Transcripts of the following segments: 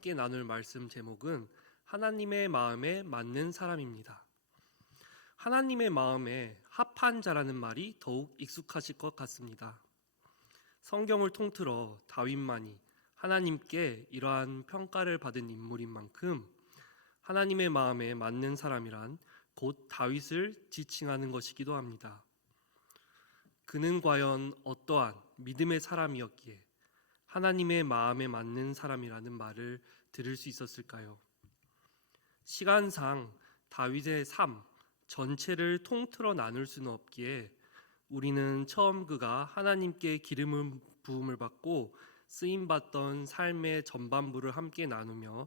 함께 나눌 말씀 제목은 하나님의 마음에 맞는 사람입니다. 하나님의 마음에 합한 자라는 말이 더욱 익숙하실 것 같습니다. 성경을 통틀어 다윗만이 하나님께 이러한 평가를 받은 인물인 만큼 하나님의 마음에 맞는 사람이란 곧 다윗을 지칭하는 것이기도 합니다. 그는 과연 어떠한 믿음의 사람이었기에 하나님의 마음에 맞는 사람이라는 말을 들을 수 있었을까요? 시간상 다윗의 삶 전체를 통틀어 나눌 수는 없기에 우리는 처음 그가 하나님께 기름 부음을 받고 쓰임 받던 삶의 전반부를 함께 나누며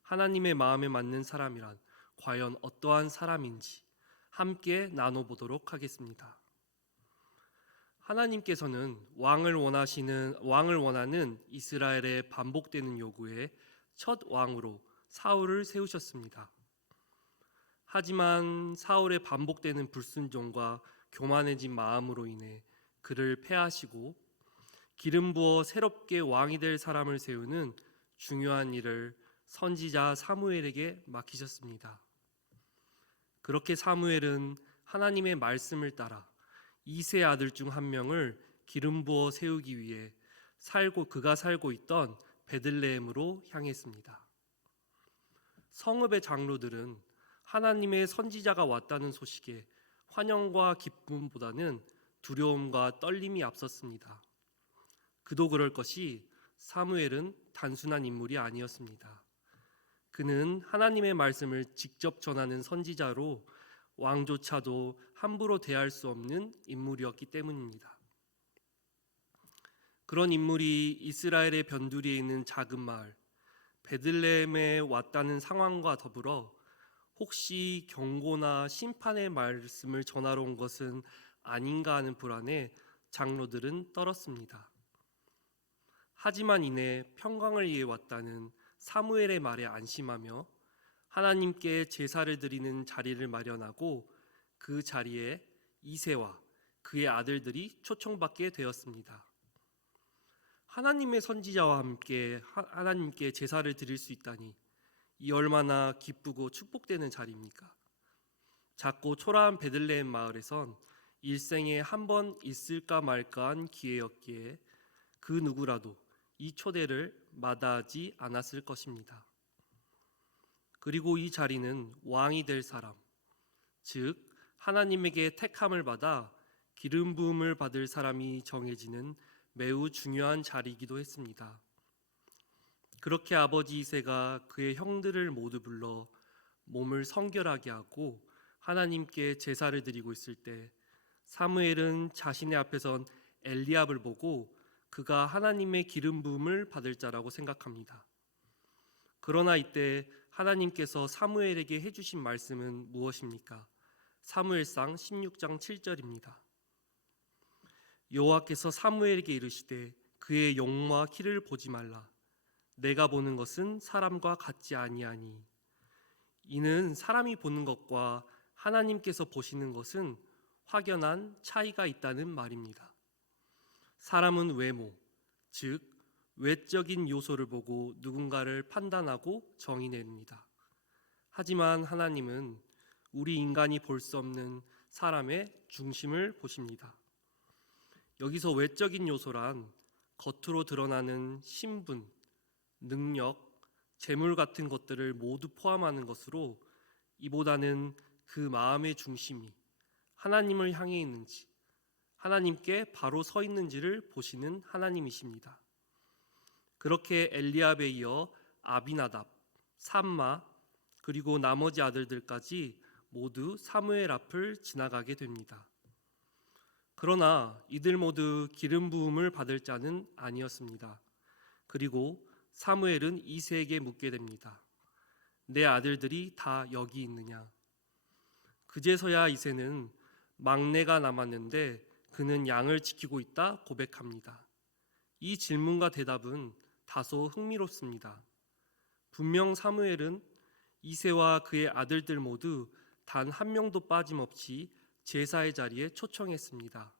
하나님의 마음에 맞는 사람이란 과연 어떠한 사람인지 함께 나눠보도록 하겠습니다. 하나님께서는 왕을 원하는 이스라엘의 반복되는 요구에 첫 왕으로 사울을 세우셨습니다. 하지만 사울의 반복되는 불순종과 교만해진 마음으로 인해 그를 패하시고 기름 부어 새롭게 왕이 될 사람을 세우는 중요한 일을 선지자 사무엘에게 맡기셨습니다. 그렇게 사무엘은 하나님의 말씀을 따라 이세 아들 중 한 명을 기름 부어 세우기 위해 그가 살고 있던 베들레헴으로 향했습니다. 성읍의 장로들은 하나님의 선지자가 왔다는 소식에 환영과 기쁨보다는 두려움과 떨림이 앞섰습니다. 그도 그럴 것이 사무엘은 단순한 인물이 아니었습니다. 그는 하나님의 말씀을 직접 전하는 선지자로 왕조차도 함부로 대할 수 없는 인물이었기 때문입니다. 그런 인물이 이스라엘의 변두리에 있는 작은 마을 베들레헴에 왔다는 상황과 더불어 혹시 경고나 심판의 말씀을 전하러 온 것은 아닌가 하는 불안에 장로들은 떨었습니다. 하지만 이내 평강을 위해 왔다는 사무엘의 말에 안심하며 하나님께 제사를 드리는 자리를 마련하고 그 자리에 이새와 그의 아들들이 초청받게 되었습니다. 하나님의 선지자와 함께 하나님께 제사를 드릴 수 있다니 이 얼마나 기쁘고 축복되는 자리입니까? 작고 초라한 베들레헴 마을에선 일생에 한 번 있을까 말까한 기회였기에 그 누구라도 이 초대를 마다하지 않았을 것입니다. 그리고 이 자리는 왕이 될 사람, 즉 하나님에게 택함을 받아 기름 부음을 받을 사람이 정해지는 매우 중요한 자리이기도 했습니다. 그렇게 아버지 이새가 그의 형들을 모두 불러 몸을 성결하게 하고 하나님께 제사를 드리고 있을 때 사무엘은 자신의 앞에 선 엘리압을 보고 그가 하나님의 기름 부음을 받을 자라고 생각합니다. 그러나 이때 하나님께서 사무엘에게 해주신 말씀은 무엇입니까? 사무엘상 16장 7절입니다. 여호와께서 사무엘에게 이르시되 그의 용모와 키를 보지 말라. 내가 보는 것은 사람과 같지 아니하니. 이는 사람이 보는 것과 하나님께서 보시는 것은 확연한 차이가 있다는 말입니다. 사람은 외모, 즉 외적인 요소를 보고 누군가를 판단하고 정의냅니다. 하지만 하나님은 우리 인간이 볼 수 없는 사람의 중심을 보십니다. 여기서 외적인 요소란 겉으로 드러나는 신분, 능력, 재물 같은 것들을 모두 포함하는 것으로 이보다는 그 마음의 중심이 하나님을 향해 있는지, 하나님께 바로 서 있는지를 보시는 하나님이십니다. 그렇게 엘리압에 이어 아비나답, 삼마 그리고 나머지 아들들까지 모두 사무엘 앞을 지나가게 됩니다. 그러나 이들 모두 기름 부음을 받을 자는 아니었습니다. 그리고 사무엘은 이새에게 묻게 됩니다. 내 아들들이 다 여기 있느냐? 그제서야 이새는 막내가 남았는데 그는 양을 지키고 있다 고백합니다. 이 질문과 대답은 다소 흥미롭습니다. 분명 사무엘은 이새와 그의 아들들 모두 단 한 명도 빠짐없이 제사의 자리에 초청했습니다.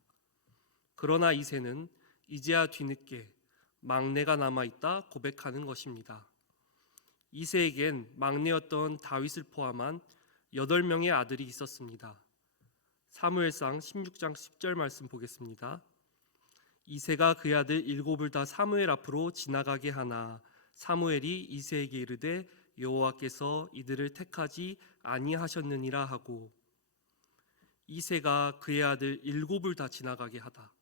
그러나 이새는 이제야 뒤늦게 막내가 남아있다 고백하는 것입니다. 이새에겐 막내였던 다윗을 포함한 8명의 아들이 있었습니다. 사무엘상 16장 10절 말씀 보겠습니다. 이새가 그의 아들 7을 다 사무엘 앞으로 지나가게 하나 사무엘이 이새에게 이르되 여호와께서 이들을 택하지 아니하셨느니라 하고, 이새가 그의 아들 7을 다 지나가게 하다.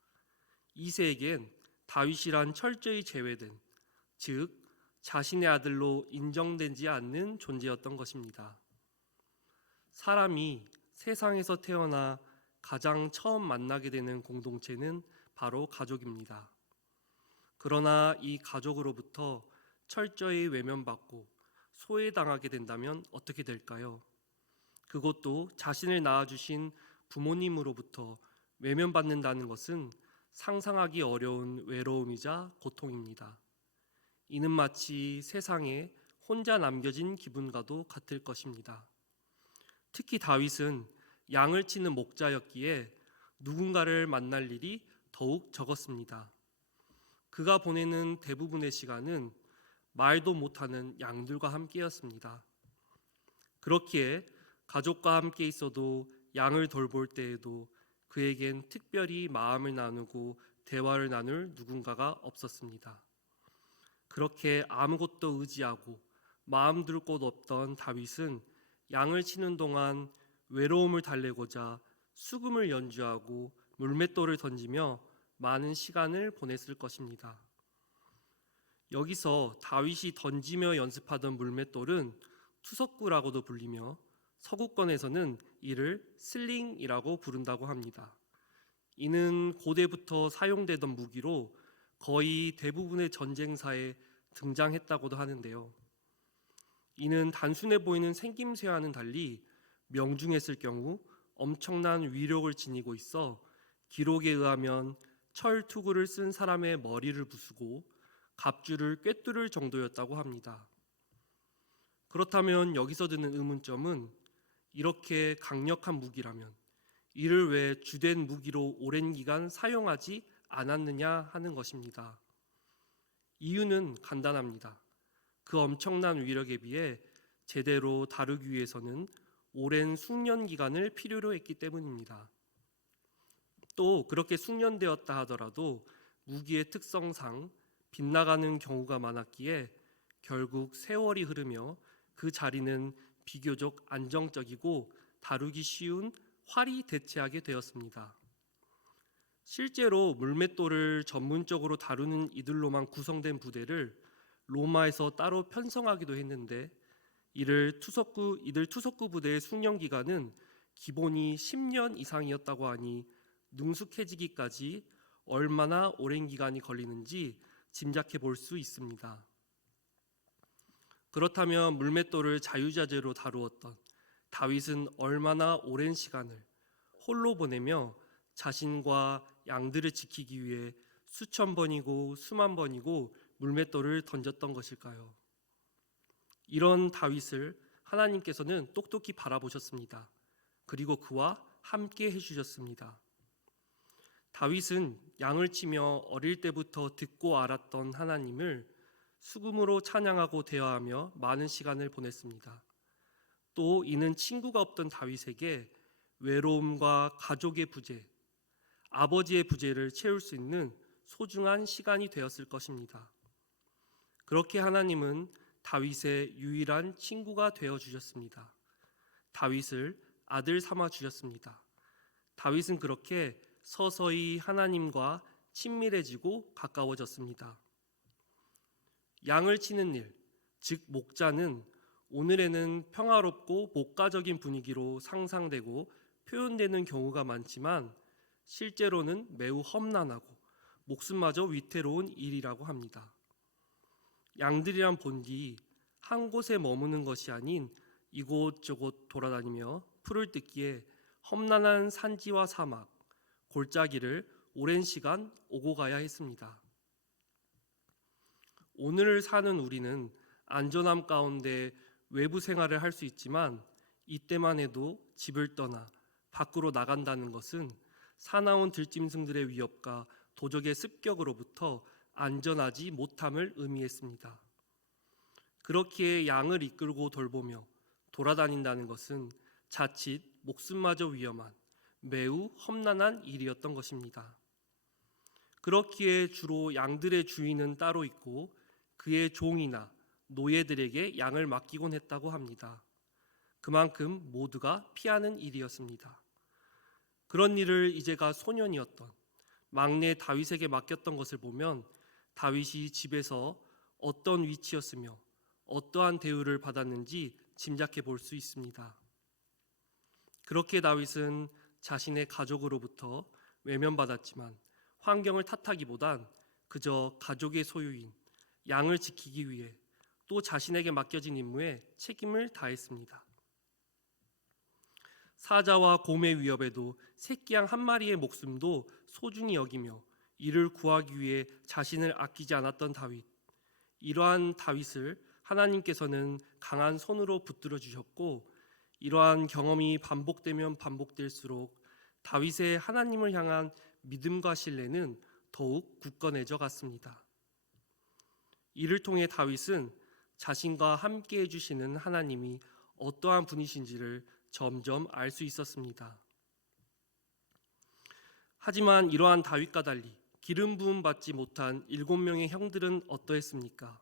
이새에겐 다윗이란 철저히 제외된, 즉 자신의 아들로 인정되지 않는 존재였던 것입니다. 사람이 세상에서 태어나 가장 처음 만나게 되는 공동체는 바로 가족입니다. 그러나 이 가족으로부터 철저히 외면받고 소외당하게 된다면 어떻게 될까요? 그것도 자신을 낳아주신 부모님으로부터 외면받는다는 것은 상상하기 어려운 외로움이자 고통입니다. 이는 마치 세상에 혼자 남겨진 기분과도 같을 것입니다. 특히 다윗은 양을 치는 목자였기에 누군가를 만날 일이 더욱 적었습니다. 그가 보내는 대부분의 시간은 말도 못하는 양들과 함께였습니다. 그렇기에 가족과 함께 있어도 양을 돌볼 때에도 그에겐 특별히 마음을 나누고 대화를 나눌 누군가가 없었습니다. 그렇게 아무것도 의지하고 마음 둘 곳 없던 다윗은 양을 치는 동안 외로움을 달래고자 수금을 연주하고 물맷돌을 던지며 많은 시간을 보냈을 것입니다. 여기서 다윗이 던지며 연습하던 물맷돌은 투석구라고도 불리며 서구권에서는 이를 슬링이라고 부른다고 합니다. 이는 고대부터 사용되던 무기로 거의 대부분의 전쟁사에 등장했다고도 하는데요. 이는 단순해 보이는 생김새와는 달리 명중했을 경우 엄청난 위력을 지니고 있어 기록에 의하면 철 투구를 쓴 사람의 머리를 부수고 갑주를 꿰뚫을 정도였다고 합니다. 그렇다면 여기서 드는 의문점은 이렇게 강력한 무기라면 이를 왜 주된 무기로 오랜 기간 사용하지 않았느냐 하는 것입니다. 이유는 간단합니다. 그 엄청난 위력에 비해 제대로 다루기 위해서는 오랜 숙련 기간을 필요로 했기 때문입니다. 또 그렇게 숙련되었다 하더라도 무기의 특성상 빗나가는 경우가 많았기에 결국 세월이 흐르며 그 자리는 비교적 안정적이고 다루기 쉬운 활이 대체하게 되었습니다. 실제로 물맷돌을 전문적으로 다루는 이들로만 구성된 부대를 로마에서 따로 편성하기도 했는데 이들 투석구 부대의 숙련 기간은 기본이 10년 이상이었다고 하니 능숙해지기까지 얼마나 오랜 기간이 걸리는지 짐작해 볼 수 있습니다. 그렇다면 물맷돌을 자유자재로 다루었던 다윗은 얼마나 오랜 시간을 홀로 보내며 자신과 양들을 지키기 위해 수천 번이고 수만 번이고 물맷돌을 던졌던 것일까요? 이런 다윗을 하나님께서는 똑똑히 바라보셨습니다. 그리고 그와 함께 해주셨습니다. 다윗은 양을 치며 어릴 때부터 듣고 알았던 하나님을 수금으로 찬양하고 대화하며 많은 시간을 보냈습니다. 또 이는 친구가 없던 다윗에게 외로움과 가족의 부재, 아버지의 부재를 채울 수 있는 소중한 시간이 되었을 것입니다. 그렇게 하나님은 다윗의 유일한 친구가 되어 주셨습니다. 다윗을 아들 삼아 주셨습니다. 다윗은 그렇게 서서히 하나님과 친밀해지고 가까워졌습니다. 양을 치는 일, 즉 목자는 오늘에는 평화롭고 목가적인 분위기로 상상되고 표현되는 경우가 많지만 실제로는 매우 험난하고 목숨마저 위태로운 일이라고 합니다. 양들이란 본디 한 곳에 머무는 것이 아닌 이곳저곳 돌아다니며 풀을 뜯기에 험난한 산지와 사막, 골짜기를 오랜 시간 오고 가야 했습니다. 오늘을 사는 우리는 안전함 가운데 외부 생활을 할 수 있지만 이때만 해도 집을 떠나 밖으로 나간다는 것은 사나운 들짐승들의 위협과 도적의 습격으로부터 안전하지 못함을 의미했습니다. 그렇게 양을 이끌고 돌보며 돌아다닌다는 것은 자칫 목숨마저 위험한 매우 험난한 일이었던 것입니다. 그렇기에 주로 양들의 주인은 따로 있고 그의 종이나 노예들에게 양을 맡기곤 했다고 합니다. 그만큼 모두가 피하는 일이었습니다. 그런 일을 이제가 소년이었던 막내 다윗에게 맡겼던 것을 보면 다윗이 집에서 어떤 위치였으며 어떠한 대우를 받았는지 짐작해 볼 수 있습니다. 그렇게 다윗은 자신의 가족으로부터 외면받았지만 환경을 탓하기보단 그저 가족의 소유인 양을 지키기 위해 또 자신에게 맡겨진 임무에 책임을 다했습니다. 사자와 곰의 위협에도 새끼 양 한 마리의 목숨도 소중히 여기며 이를 구하기 위해 자신을 아끼지 않았던 다윗. 이러한 다윗을 하나님께서는 강한 손으로 붙들어 주셨고 이러한 경험이 반복되면 반복될수록 다윗의 하나님을 향한 믿음과 신뢰는 더욱 굳건해져 갔습니다. 이를 통해 다윗은 자신과 함께 해주시는 하나님이 어떠한 분이신지를 점점 알 수 있었습니다. 하지만 이러한 다윗과 달리 기름 부음 받지 못한 7명의 형들은 어떠했습니까?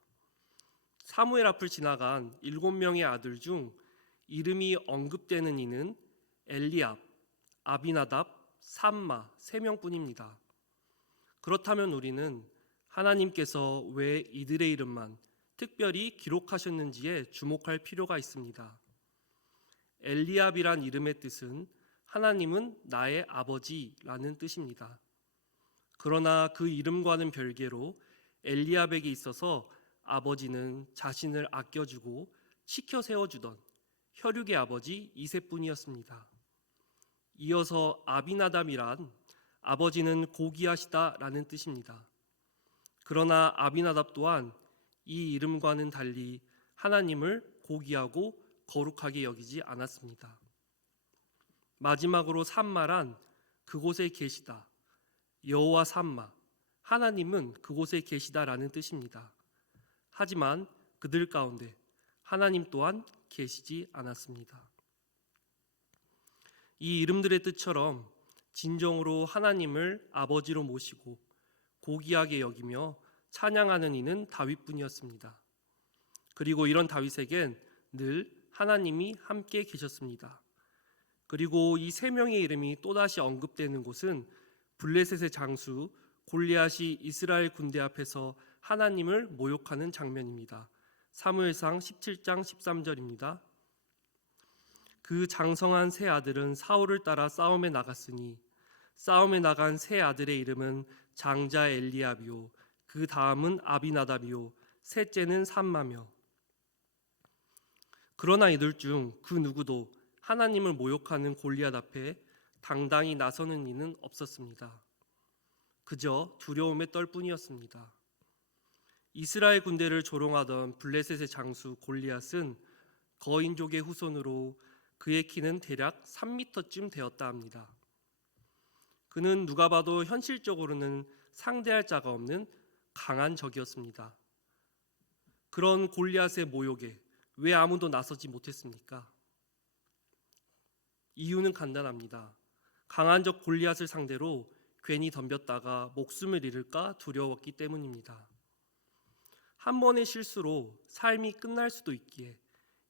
사무엘 앞을 지나간 7명의 아들 중 이름이 언급되는 이는 엘리압, 아비나답, 삼마 3명뿐입니다. 그렇다면 우리는 하나님께서 왜 이들의 이름만 특별히 기록하셨는지에 주목할 필요가 있습니다. 엘리압이란 이름의 뜻은 하나님은 나의 아버지라는 뜻입니다. 그러나 그 이름과는 별개로 엘리압에게 있어서 아버지는 자신을 아껴주고 지켜 세워주던 혈육의 아버지 이새뿐이었습니다. 이어서 아비나답이란 아버지는 고귀하시다라는 뜻입니다. 그러나 아비나답 또한 이 이름과는 달리 하나님을 고귀하고 거룩하게 여기지 않았습니다. 마지막으로 삼마란 그곳에 계시다, 여호와 삼마, 하나님은 그곳에 계시다라는 뜻입니다. 하지만 그들 가운데 하나님 또한 계시지 않았습니다. 이 이름들의 뜻처럼 진정으로 하나님을 아버지로 모시고 고귀하게 여기며 찬양하는 이는 다윗뿐이었습니다. 그리고 이런 다윗에겐 늘 하나님이 함께 계셨습니다. 그리고 이 3명의 이름이 또다시 언급되는 곳은 블레셋의 장수 골리앗이 이스라엘 군대 앞에서 하나님을 모욕하는 장면입니다. 사무엘상 17장 13절입니다. 그 장성한 세 아들은 사울을 따라 싸움에 나갔으니 싸움에 나간 세 아들의 이름은 장자 엘리압이요 그 다음은 아비나답이요 셋째는 삼마며. 그러나 이들 중 그 누구도 하나님을 모욕하는 골리앗 앞에 당당히 나서는 이는 없었습니다. 그저 두려움에 떨 뿐이었습니다. 이스라엘 군대를 조롱하던 블레셋의 장수 골리앗은 거인족의 후손으로 그의 키는 대략 3m쯤 되었다 합니다. 그는 누가 봐도 현실적으로는 상대할 자가 없는 강한 적이었습니다. 그런 골리앗의 모욕에 왜 아무도 나서지 못했습니까? 이유는 간단합니다. 강한 적 골리앗을 상대로 괜히 덤볐다가 목숨을 잃을까 두려웠기 때문입니다. 한 번의 실수로 삶이 끝날 수도 있기에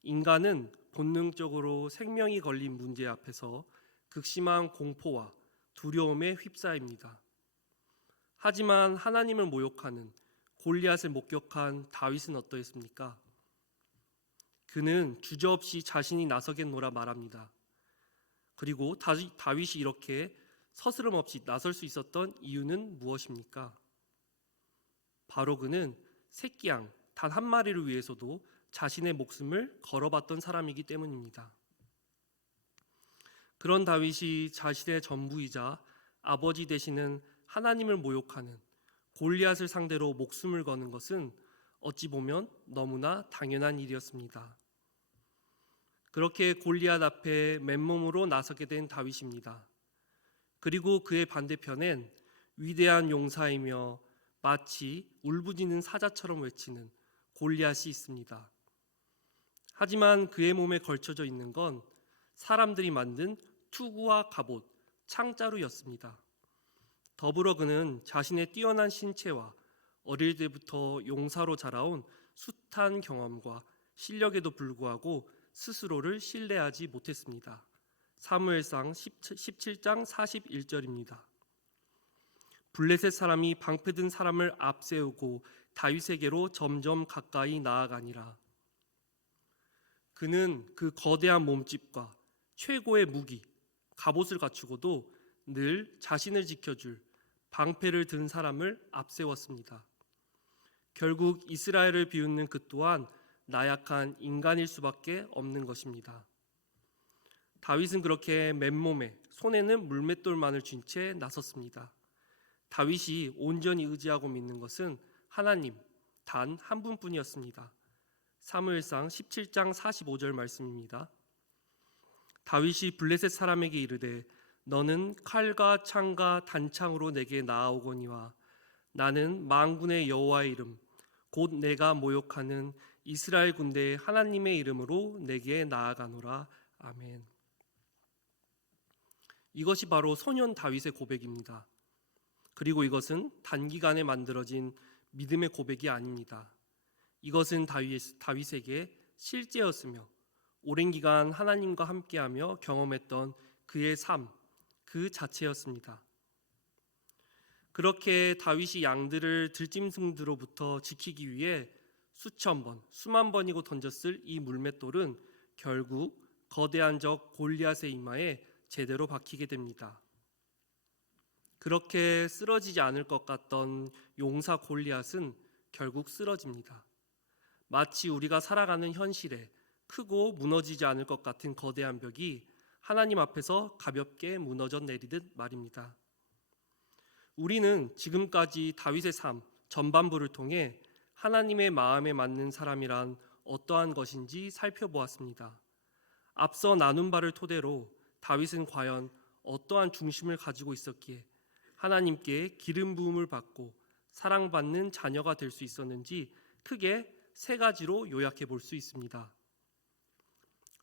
인간은 본능적으로 생명이 걸린 문제 앞에서 극심한 공포와 두려움에 휩싸입니다. 하지만 하나님을 모욕하는 골리앗을 목격한 다윗은 어떠했습니까? 그는 주저없이 자신이 나서겠노라 말합니다. 그리고 다윗이 이렇게 서스럼 없이 나설 수 있었던 이유는 무엇입니까? 바로 그는 새끼 양 단 한 마리를 위해서도 자신의 목숨을 걸어봤던 사람이기 때문입니다. 그런 다윗이 자신의 전부이자 아버지 되시는 하나님을 모욕하는 골리앗을 상대로 목숨을 거는 것은 어찌 보면 너무나 당연한 일이었습니다. 그렇게 골리앗 앞에 맨몸으로 나서게 된 다윗입니다. 그리고 그의 반대편엔 위대한 용사이며 마치 울부짖는 사자처럼 외치는 골리앗이 있습니다. 하지만 그의 몸에 걸쳐져 있는 건 사람들이 만든 투구와 갑옷, 창자루였습니다. 더불어 그는 자신의 뛰어난 신체와 어릴 때부터 용사로 자라온 숱한 경험과 실력에도 불구하고 스스로를 신뢰하지 못했습니다. 사무엘상 17장 41절입니다. 블레셋 사람이 방패든 사람을 앞세우고 다윗에게로 점점 가까이 나아가니라. 그는 그 거대한 몸집과 최고의 무기, 갑옷을 갖추고도 늘 자신을 지켜줄 방패를 든 사람을 앞세웠습니다. 결국 이스라엘을 비웃는 그 또한 나약한 인간일 수밖에 없는 것입니다. 다윗은 그렇게 맨몸에 손에는 물맷돌만을 쥔 채 나섰습니다. 다윗이 온전히 의지하고 믿는 것은 하나님 단 한 분뿐이었습니다. 사무엘상 17장 45절 말씀입니다. 다윗이 블레셋 사람에게 이르되 너는 칼과 창과 단창으로 내게 나아오거니와 나는 만군의 여호와의 이름 곧 내가 모욕하는 이스라엘 군대의 하나님의 이름으로 내게 나아가노라. 아멘. 이것이 바로 소년 다윗의 고백입니다. 그리고 이것은 단기간에 만들어진 믿음의 고백이 아닙니다. 이것은 다윗에게 실제였으며 오랜 기간 하나님과 함께하며 경험했던 그의 삶 그 자체였습니다. 그렇게 다윗이 양들을 들짐승들로부터 지키기 위해 수천 번, 수만 번이고 던졌을 이 물맷돌은 결국 거대한 적 골리앗의 이마에 제대로 박히게 됩니다. 그렇게 쓰러지지 않을 것 같던 용사 골리앗은 결국 쓰러집니다. 마치 우리가 살아가는 현실에 크고 무너지지 않을 것 같은 거대한 벽이 하나님 앞에서 가볍게 무너져 내리듯 말입니다. 우리는 지금까지 다윗의 삶 전반부를 통해 하나님의 마음에 맞는 사람이란 어떠한 것인지 살펴보았습니다. 앞서 나눈 바를 토대로 다윗은 과연 어떠한 중심을 가지고 있었기에 하나님께 기름 부음을 받고 사랑받는 자녀가 될 수 있었는지 크게 세 가지로 요약해 볼 수 있습니다.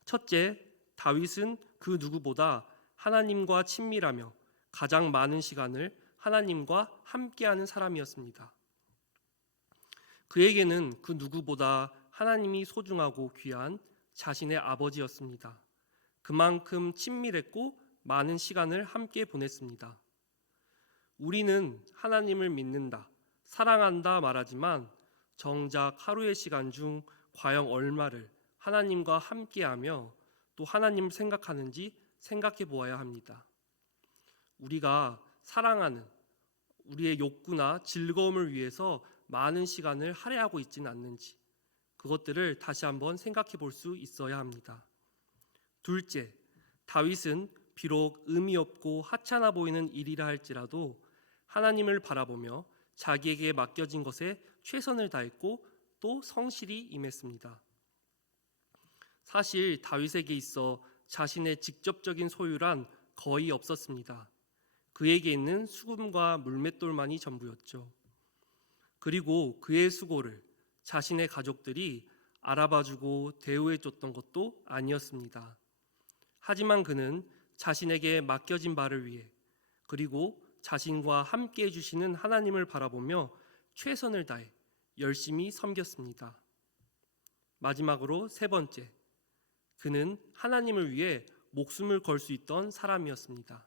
첫째, 다윗은 그 누구보다 하나님과 친밀하며 가장 많은 시간을 하나님과 함께하는 사람이었습니다. 그에게는 그 누구보다 하나님이 소중하고 귀한 자신의 아버지였습니다. 그만큼 친밀했고 많은 시간을 함께 보냈습니다. 우리는 하나님을 믿는다, 사랑한다 말하지만 정작 하루의 시간 중 과연 얼마를 하나님과 함께하며 또 하나님을 생각하는지 생각해 보아야 합니다. 우리가 사랑하는 우리의 욕구나 즐거움을 위해서 많은 시간을 할애하고 있지는 않는지 그것들을 다시 한번 생각해 볼 수 있어야 합니다. 둘째, 다윗은 비록 의미 없고 하찮아 보이는 일이라 할지라도 하나님을 바라보며 자기에게 맡겨진 것에 최선을 다했고 또 성실히 임했습니다. 사실 다윗에게 있어 자신의 직접적인 소유란 거의 없었습니다. 그에게 있는 수금과 물맷돌만이 전부였죠. 그리고 그의 수고를 자신의 가족들이 알아봐주고 대우해줬던 것도 아니었습니다. 하지만 그는 자신에게 맡겨진 바를 위해 그리고 자신과 함께 해주시는 하나님을 바라보며 최선을 다해 열심히 섬겼습니다. 마지막으로 세 번째, 그는 하나님을 위해 목숨을 걸 수 있던 사람이었습니다.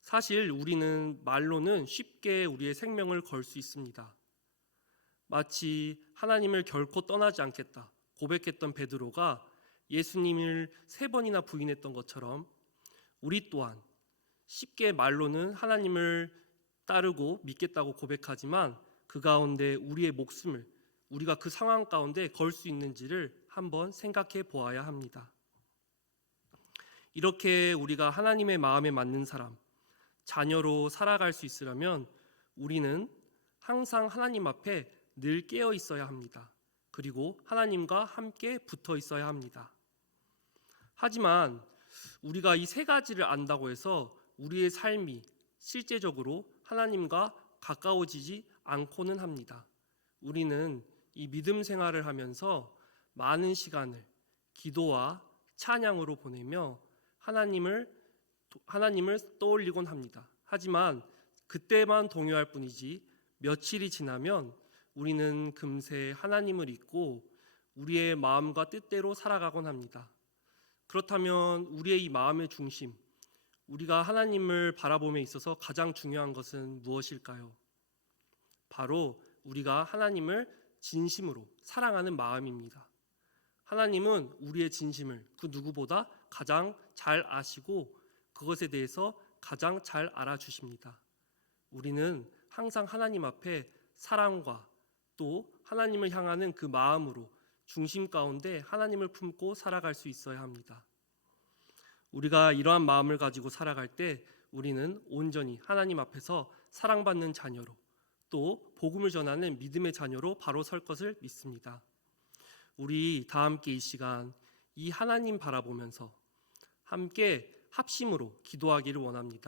사실 우리는 말로는 쉽게 우리의 생명을 걸 수 있습니다. 마치 하나님을 결코 떠나지 않겠다 고백했던 베드로가 예수님을 3번이나 부인했던 것처럼 우리 또한 쉽게 말로는 하나님을 따르고 믿겠다고 고백하지만 그 가운데 우리의 목숨을 우리가 그 상황 가운데 걸 수 있는지를 한번 생각해 보아야 합니다. 이렇게 우리가 하나님의 마음에 맞는 사람, 자녀로 살아갈 수 있으려면 우리는 항상 하나님 앞에 늘 깨어 있어야 합니다. 그리고 하나님과 함께 붙어 있어야 합니다. 하지만 우리가 이 세 가지를 안다고 해서 우리의 삶이 실제적으로 하나님과 가까워지지 않고는 합니다. 우리는 이 믿음 생활을 하면서 많은 시간을 기도와 찬양으로 보내며 하나님을 떠올리곤 합니다. 하지만 그때만 동요할 뿐이지 며칠이 지나면 우리는 금세 하나님을 잊고 우리의 마음과 뜻대로 살아가곤 합니다. 그렇다면 우리의 이 마음의 중심, 우리가 하나님을 바라봄에 있어서 가장 중요한 것은 무엇일까요? 바로 우리가 하나님을 진심으로 사랑하는 마음입니다. 하나님은 우리의 진심을 그 누구보다 가장 잘 아시고 그것에 대해서 가장 잘 알아주십니다. 우리는 항상 하나님 앞에 사랑과 또 하나님을 향하는 그 마음으로 중심 가운데 하나님을 품고 살아갈 수 있어야 합니다. 우리가 이러한 마음을 가지고 살아갈 때 우리는 온전히 하나님 앞에서 사랑받는 자녀로 또 복음을 전하는 믿음의 자녀로 바로 설 것을 믿습니다. 우리 다 함께 이 시간 이 하나님 바라보면서 함께 합심으로 기도하기를 원합니다.